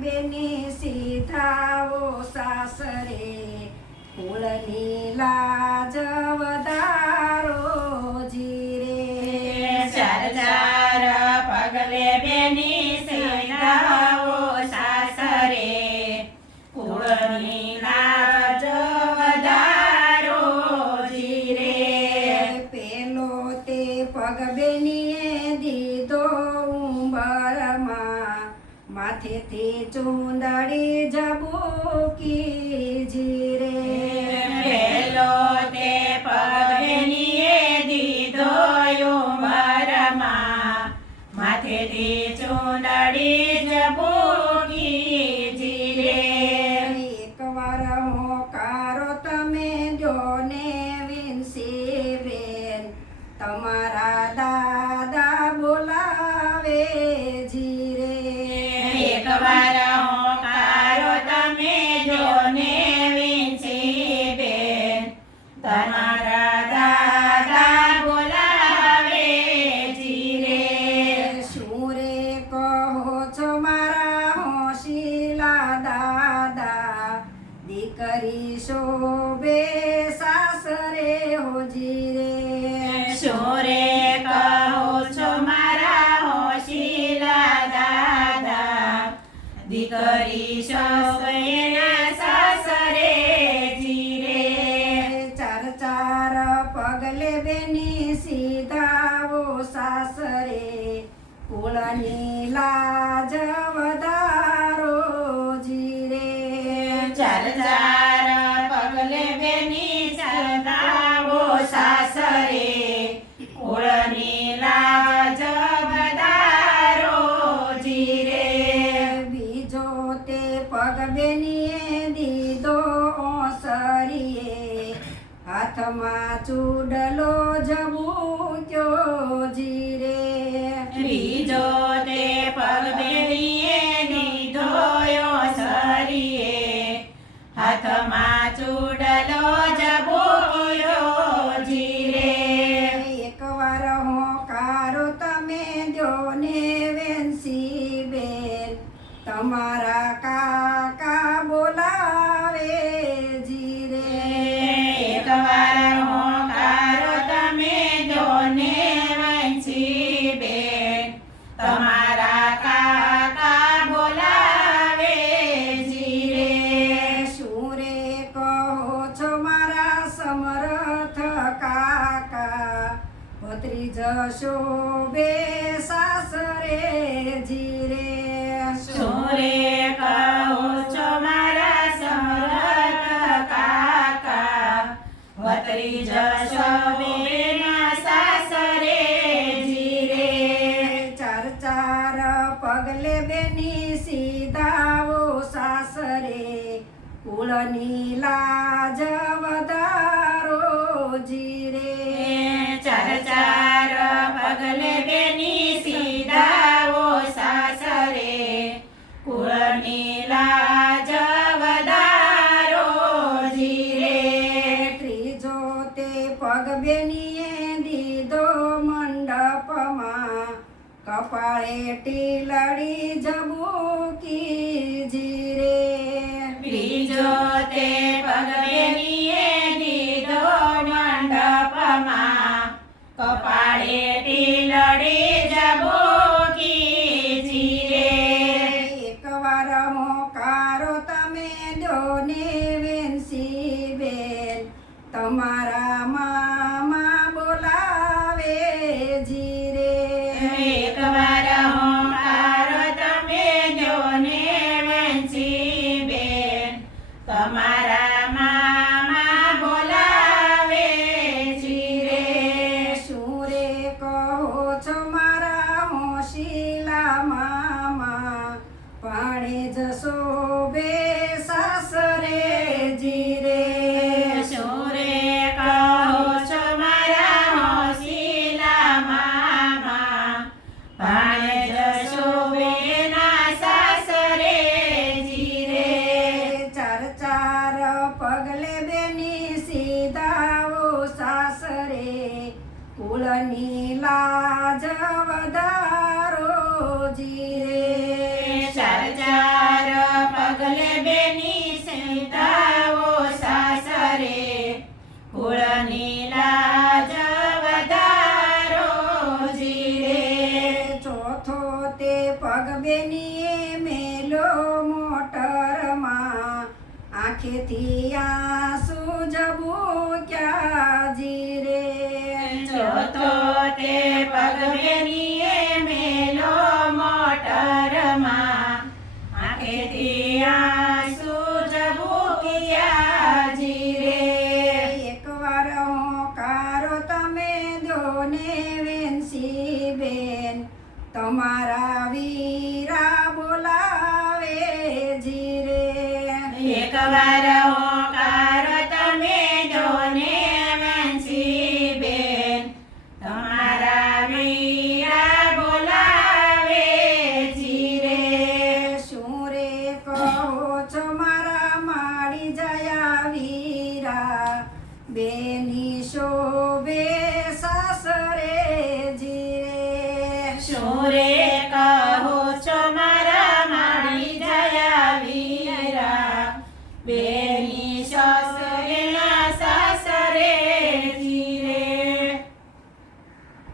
બેની સીધાઓ સાસરે કુળની લાજ વધારો જીરે ચાર ચાર પગલે બેની સીધાઓ સાસરે કુળની લાજ વધારો જીરે પેલો તે પગ બેનીએ દીધો ઉંબરમાં માથેથી ચૂંદડી જબૂકી જીરે પેલો તે પગ બેનીએ દીધો ઉંબરમાં માથેથી ચૂંદડી જબૂકી જીરે એકવાર હોકારો તમે જોને વિનસી બેન તમારા દાદા બોલાવે જીરે એકવાર હોકારો તમે જોને વિંછી બેન તમારા દાદા બોલાવે જીરે શું રે કહો છો મારા હોશીલા દાદા દીકરી શોભે સાસરે હોજીરે શું રે કહો છો મારા હોશીલા દાદા દીકરી શોભેના સાસરે જીરે ચાર ચાર પગલે બેની સીધાઓ સાસરે કુળની લાજ વધારો જીરે ચાર ચાર પગલે બેની સીધાઓ સાસરે કુળની લાજ વધારો જીરે બીજો તે પગ બેનીએ દીધો ઓસરીએ હાથમાં ચૂડલો જબૂક્યો જીરે બીજો તે પગ બેનીએ દીધો સરીએ હાથમાં ચૂડલો જબૂક્યો જીરે એકવાર હોકારો તમે દ્યોને વેનસી બેન તમારા કાકા બોલાવે જીરે એકવાર હોકારો તમે જોને વંશી બેન તમારા કાકા બોલાવે જીરે શું રે કહો છો મારા સમર્થ કાકા ભત્રીજ શોભે સાસરે જીરે શું રે કહો છો મારા સમર્થ કાકા ભત્રીજ શોભેના સાસરે જીરે ચાર ચાર પગલે બેની સીધાઓ સાસરે કુળની લાજ વધારો જીરે ચાર ચાર પગલે બેની સીધાઓ સાસરે કુળની લાજ વધારો જીરે ત્રીજો તે પગ બેનીએ દીધો મંડપમાં કપાળે ટીલડી જબૂકી જીરે બીજો તે પગ બેનીએ દીધો મંડપમાં કપાળે ટીલડી જબૂકી જીરે એકવાર હોકારો તમે દોને વેનસી બેન તમારા મામા બોલાવે જીરે એકવાર હોંકારો તમે જોને વંશી બેન તમારા મામા બોલાવે જીરે શું રે કહો છો મારા હોશીલા મામા પાણે જશો બે સાસરે જીરે શું રે કહો છો મારા હોશીલા મામા ભાણે જશો બેના સાસરે જીરે ચાર ચાર પગલે બેની સીધાઓ સાસરે કુળની લાજ વધારો જીરે ચાર ચાર બેની સીતાઓ સાસરે કુળની લાજ વધારો જીરે ચોથો તે પગ બેનીએ મેલો મોટરમાં આંખેથી આંસુ જબૂક્યા જીરે ચોથો તે પગ બેનીએ મેલો મોટરમાં આંખેથી આંસુ જબૂક્યા જીરે એકવાર હોંકારો તમે દોને વેનસી બેન તમારા વીરા બોલાવે જીરે એકવાર હોંકાર તમે દોને વેનસી બેન તમારા વીરા બોલાવે જીરે શું રે કહો છો મારા માડી જયા વીરા બેની શોભે સાસરે જીરે શું રે